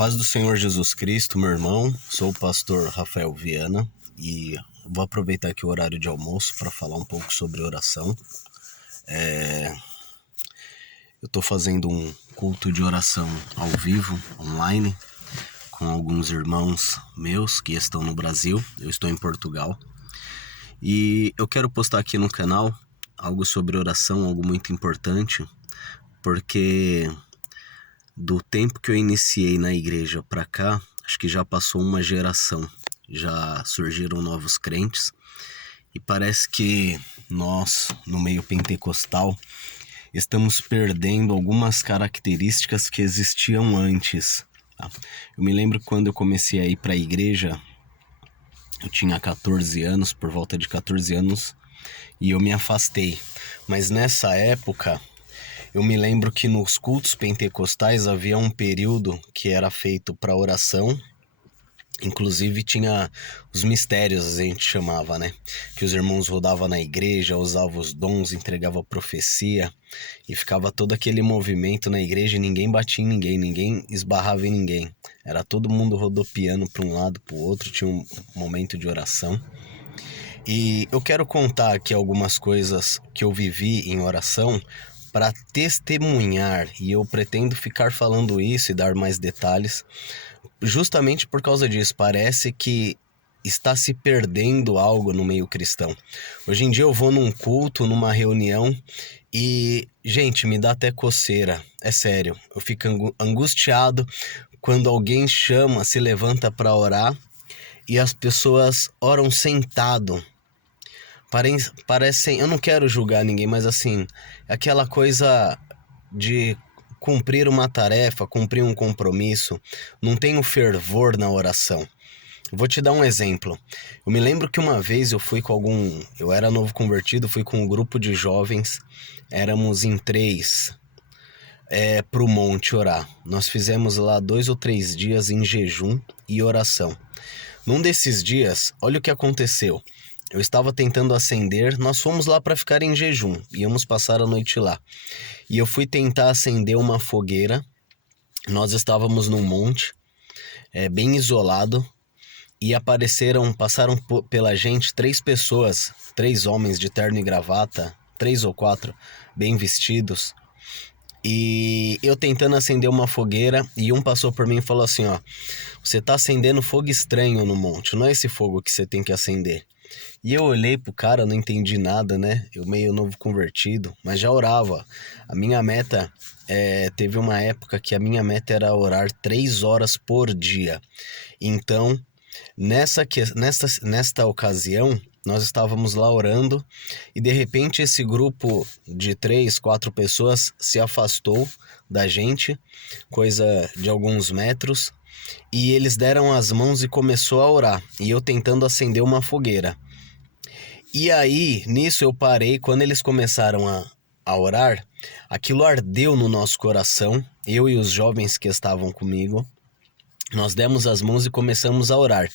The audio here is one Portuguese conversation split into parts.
Paz do Senhor Jesus Cristo, meu irmão. Sou o pastor Rafael Viana e vou aproveitar aqui o horário de almoço para falar um pouco sobre oração. Eu estou fazendo um culto de oração ao vivo, online, com alguns irmãos meus que estão no Brasil. Eu estou em Portugal. E eu quero postar aqui no canal algo sobre oração, algo muito importante, porque do tempo que eu iniciei na igreja para cá, acho que já passou uma geração, já surgiram novos crentes e parece que nós, no meio pentecostal, estamos perdendo algumas características que existiam antes. Tá? Eu me lembro que quando eu comecei a ir para a igreja, eu tinha 14 anos, por volta de 14 anos, e eu me afastei. Mas nessa época, eu me lembro que nos cultos pentecostais havia um período que era feito para oração. Inclusive tinha os mistérios, a gente chamava, né? Que os irmãos rodavam na igreja, usavam os dons, entregavam profecia. E ficava todo aquele movimento na igreja e ninguém batia em ninguém, ninguém esbarrava em ninguém. Era todo mundo rodopiando para um lado, para o outro, tinha um momento de oração. E eu quero contar aqui algumas coisas que eu vivi em oração para testemunhar. E eu pretendo ficar falando isso e dar mais detalhes. Justamente por causa disso, parece que está se perdendo algo no meio cristão. Hoje em dia eu vou num culto, numa reunião e, gente, me dá até coceira. É sério, eu fico angustiado quando alguém chama, se levanta para orar e as pessoas oram sentado. Parecem, eu não quero julgar ninguém, mas assim, aquela coisa de cumprir uma tarefa, cumprir um compromisso, não tem o fervor na oração. Vou te dar um exemplo. Eu me lembro que uma vez eu era novo convertido, fui com um grupo de jovens, éramos em 3, pro monte orar. Nós fizemos lá 2 ou 3 dias em jejum e oração. Num desses dias, olha o que aconteceu. Eu estava tentando acender, nós fomos lá para ficar em jejum, íamos passar a noite lá. E eu fui tentar acender uma fogueira, nós estávamos num monte, bem isolado, e passaram pela gente 3 pessoas, 3 homens de terno e gravata, 3 ou 4, bem vestidos. E eu tentando acender uma fogueira, e um passou por mim e falou assim, ó, você tá acendendo fogo estranho no monte, não é esse fogo que você tem que acender. E eu olhei pro cara, não entendi nada, né? Eu meio novo convertido, mas já orava. A minha meta, teve uma época que a minha meta era orar 3 horas por dia. Então, nesta ocasião, nós estávamos lá orando e de repente esse grupo de 3, 4 pessoas se afastou da gente, coisa de alguns metros, e eles deram as mãos e começou a orar. E eu tentando acender uma fogueira. E aí, nisso eu parei, quando eles começaram a orar, aquilo ardeu no nosso coração, eu e os jovens que estavam comigo, nós demos as mãos e começamos a orar.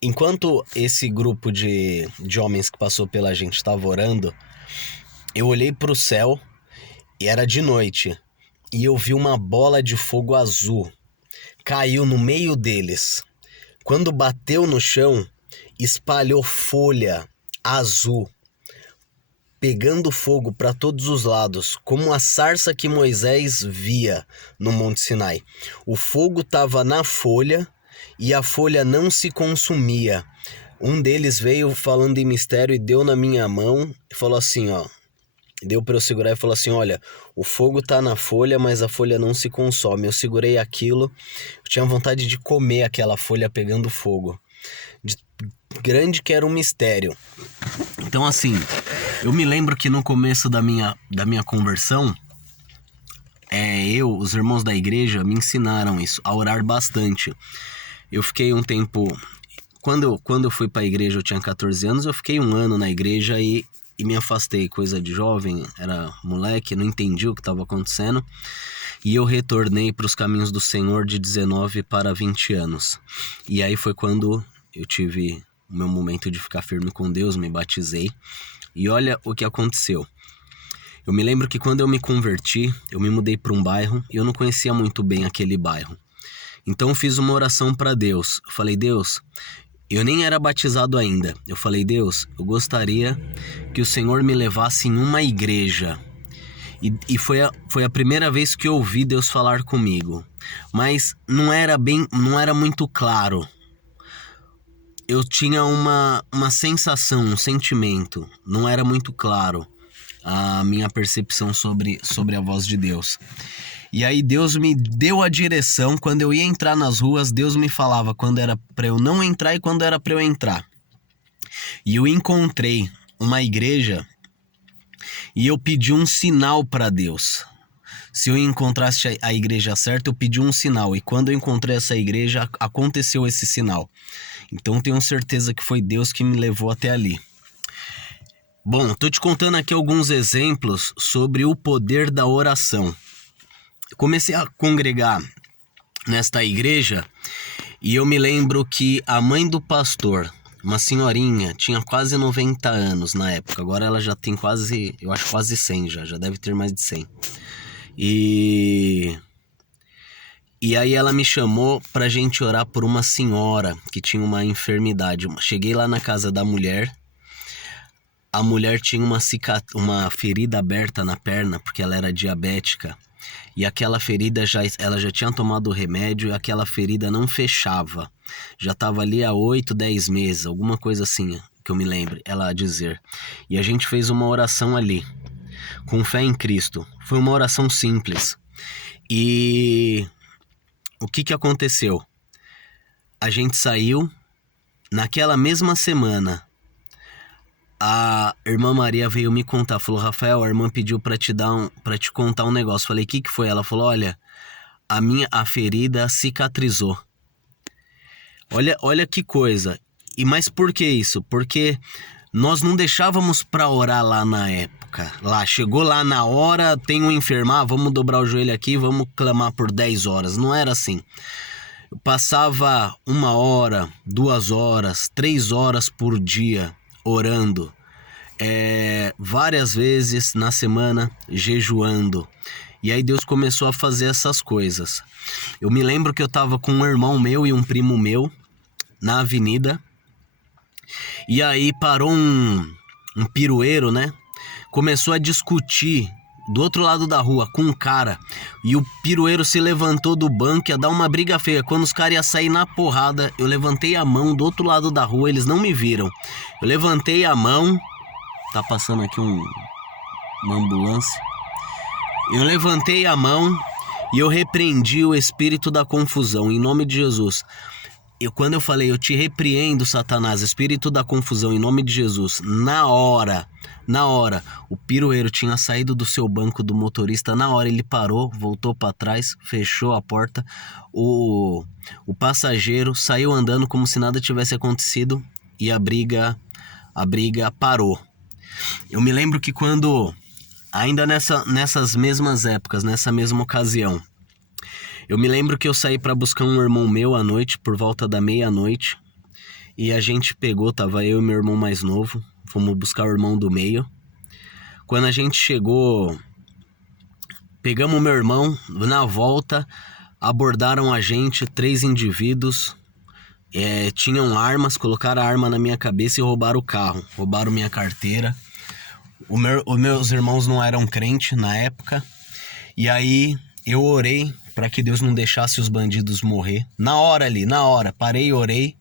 Enquanto esse grupo de homens que passou pela gente estava orando, eu olhei para o céu e era de noite, e eu vi uma bola de fogo azul, caiu no meio deles. Quando bateu no chão, espalhou folha azul, pegando fogo para todos os lados, como a sarça que Moisés via no Monte Sinai. O fogo estava na folha e a folha não se consumia. Um deles veio falando em mistério e deu na minha mão e falou assim, ó, deu para eu segurar e falou assim, olha, o fogo tá na folha, mas a folha não se consome. Eu segurei aquilo, eu tinha vontade de comer aquela folha pegando fogo. De grande que era um mistério. Então assim, eu me lembro que no começo da minha conversão, os irmãos da igreja me ensinaram isso, a orar bastante. Eu fiquei um tempo, quando eu fui para a igreja, eu tinha 14 anos, eu fiquei 1 ano na igreja e me afastei, coisa de jovem, era moleque, não entendi o que estava acontecendo. E eu retornei para os caminhos do Senhor de 19 para 20 anos. E aí foi quando eu tive o meu momento de ficar firme com Deus, me batizei. E olha o que aconteceu. Eu me lembro que quando eu me converti, eu me mudei para um bairro e eu não conhecia muito bem aquele bairro. Então eu fiz uma oração para Deus. Eu falei, Deus, eu nem era batizado ainda. Eu falei, Deus, eu gostaria que o Senhor me levasse em uma igreja. E foi a primeira vez que eu ouvi Deus falar comigo. Mas não era muito claro. Eu tinha uma sensação, um sentimento. Não era muito claro a minha percepção sobre a voz de Deus. E aí Deus me deu a direção. Quando eu ia entrar nas ruas, Deus me falava quando era para eu não entrar e quando era para eu entrar. E eu encontrei uma igreja e eu pedi um sinal para Deus. Se eu encontrasse a igreja certa, eu pedi um sinal. E quando eu encontrei essa igreja, aconteceu esse sinal. Então tenho certeza que foi Deus que me levou até ali. Bom, estou te contando aqui alguns exemplos sobre o poder da oração. Comecei a congregar nesta igreja e eu me lembro que a mãe do pastor, uma senhorinha, tinha quase 90 anos na época. Agora ela já tem quase 100 já deve ter mais de 100. E aí ela me chamou pra gente orar por uma senhora que tinha uma enfermidade. Cheguei lá na casa da mulher. A mulher tinha uma ferida aberta na perna porque ela era diabética. E aquela ferida, ela já tinha tomado o remédio e aquela ferida não fechava. Já estava ali há 8, 10 meses, alguma coisa assim, que eu me lembro, ela a dizer. E a gente fez uma oração ali, com fé em Cristo. Foi uma oração simples. E o que aconteceu? A gente saiu, naquela mesma semana, a irmã Maria veio me contar, falou, Rafael, a irmã pediu para te contar um negócio. Falei, o que foi? Ela falou, olha, a ferida cicatrizou. Olha que coisa. Mas por que isso? Porque nós não deixávamos para orar lá na época. Chegou lá na hora, tem um enfermar, vamos dobrar o joelho aqui, vamos clamar por 10 horas. Não era assim. Eu passava 1 hora, 2 horas, 3 horas por dia orando, várias vezes na semana jejuando. E aí Deus começou a fazer essas coisas. Eu me lembro que eu tava com um irmão meu e um primo meu na avenida. E aí parou um pirueiro, né? Começou a discutir do outro lado da rua com um cara. E o pirueiro se levantou do banco e ia dar uma briga feia. Quando os caras iam sair na porrada, eu levantei a mão do outro lado da rua, eles não me viram. Eu levantei a mão. Tá passando aqui uma ambulância. Eu levantei a mão e eu repreendi o espírito da confusão, em nome de Jesus. Quando eu falei, eu te repreendo, Satanás, espírito da confusão, em nome de Jesus, na hora, o pirueiro tinha saído do seu banco do motorista, na hora ele parou, voltou para trás, fechou a porta, o passageiro saiu andando como se nada tivesse acontecido e a briga parou. Eu me lembro que quando, ainda nessas mesmas épocas, nessa mesma ocasião, eu me lembro que eu saí para buscar um irmão meu à noite, por volta da meia-noite. E a gente tava eu e meu irmão mais novo, fomos buscar o irmão do meio. Quando a gente chegou, pegamos o meu irmão, na volta, abordaram a gente, 3 indivíduos. Tinham armas, colocaram a arma na minha cabeça e roubaram o carro, roubaram minha carteira. Os meus irmãos não eram crentes na época. E aí eu orei para que Deus não deixasse os bandidos morrer. Na hora, parei, orei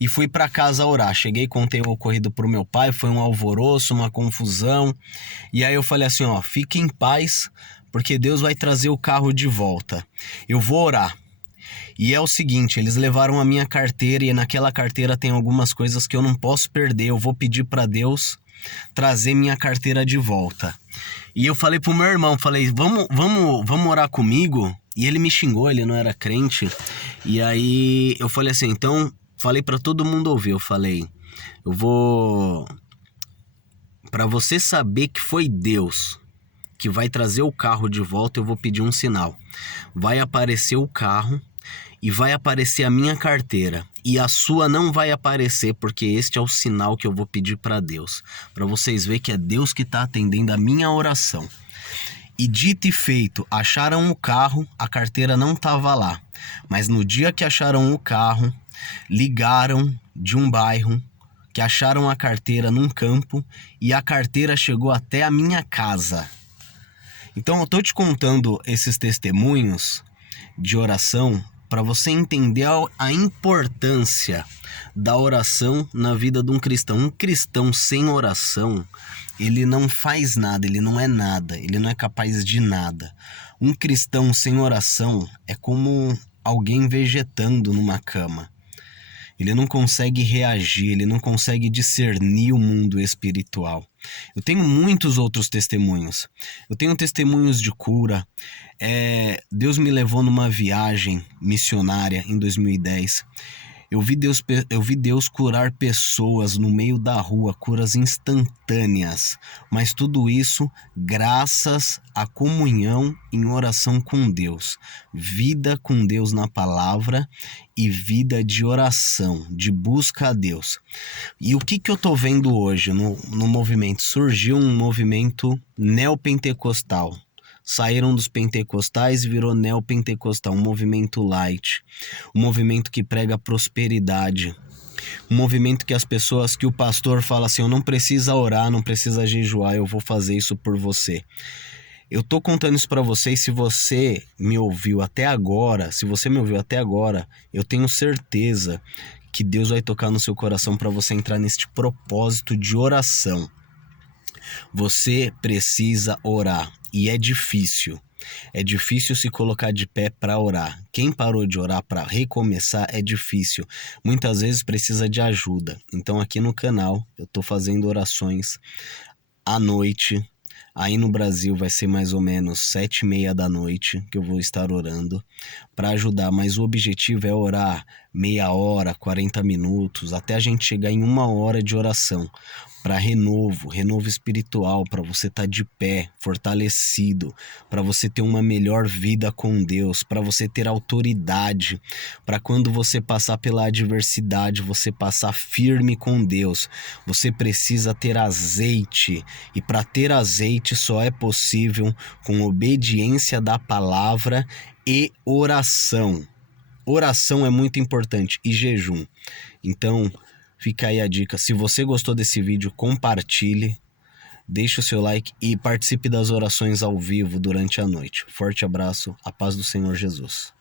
e fui para casa orar. Cheguei, contei o ocorrido pro meu pai, foi um alvoroço, uma confusão. E aí eu falei assim, fique em paz, porque Deus vai trazer o carro de volta. Eu vou orar. E é o seguinte, eles levaram a minha carteira e naquela carteira tem algumas coisas que eu não posso perder. Eu vou pedir para Deus trazer minha carteira de volta. E eu falei pro meu irmão, vamos orar comigo? E ele me xingou, ele não era crente. E aí eu falei assim, então, falei pra todo mundo ouvir. Eu falei, pra você saber que foi Deus que vai trazer o carro de volta, eu vou pedir um sinal. Vai aparecer o carro e vai aparecer a minha carteira. E a sua não vai aparecer, porque este é o sinal que eu vou pedir pra Deus. Pra vocês verem que é Deus que tá atendendo a minha oração. E dito e feito, acharam o carro, a carteira não estava lá. Mas no dia que acharam o carro, ligaram de um bairro que acharam a carteira num campo e a carteira chegou até a minha casa. Então eu tô te contando esses testemunhos de oração para você entender a importância da oração na vida de um cristão. Um cristão sem oração, ele não faz nada, ele não é nada, ele não é capaz de nada. Um cristão sem oração é como alguém vegetando numa cama. Ele não consegue reagir, ele não consegue discernir o mundo espiritual. Eu tenho muitos outros testemunhos. Eu tenho testemunhos de cura. Deus me levou numa viagem missionária em 2010. Eu vi Deus curar pessoas no meio da rua, curas instantâneas. Mas tudo isso graças à comunhão em oração com Deus. Vida com Deus na palavra e vida de oração, de busca a Deus. E o que eu tô vendo hoje no movimento? Surgiu um movimento neopentecostal. Saíram dos pentecostais e virou neopentecostal, um movimento light, um movimento que prega prosperidade, um movimento que que o pastor fala assim, eu não precisa orar, não precisa jejuar, eu vou fazer isso por você. Eu tô contando isso para vocês, se você me ouviu até agora, eu tenho certeza que Deus vai tocar no seu coração para você entrar neste propósito de oração. Você precisa orar e é difícil. É difícil se colocar de pé para orar. Quem parou de orar para recomeçar é difícil. Muitas vezes precisa de ajuda. Então aqui no canal eu tô fazendo orações à noite. Aí no Brasil vai ser mais ou menos 7h30 da noite que eu vou estar orando para ajudar. Mas o objetivo é orar meia hora, 40 minutos, até a gente chegar em 1 hora de oração. Para renovo espiritual, para você estar de pé, fortalecido, para você ter uma melhor vida com Deus, para você ter autoridade, para quando você passar pela adversidade, você passar firme com Deus. Você precisa ter azeite, e para ter azeite só é possível com obediência da palavra e oração. Oração é muito importante e jejum. Então, fica aí a dica. Se você gostou desse vídeo, compartilhe, deixe o seu like e participe das orações ao vivo durante a noite. Forte abraço, a paz do Senhor Jesus.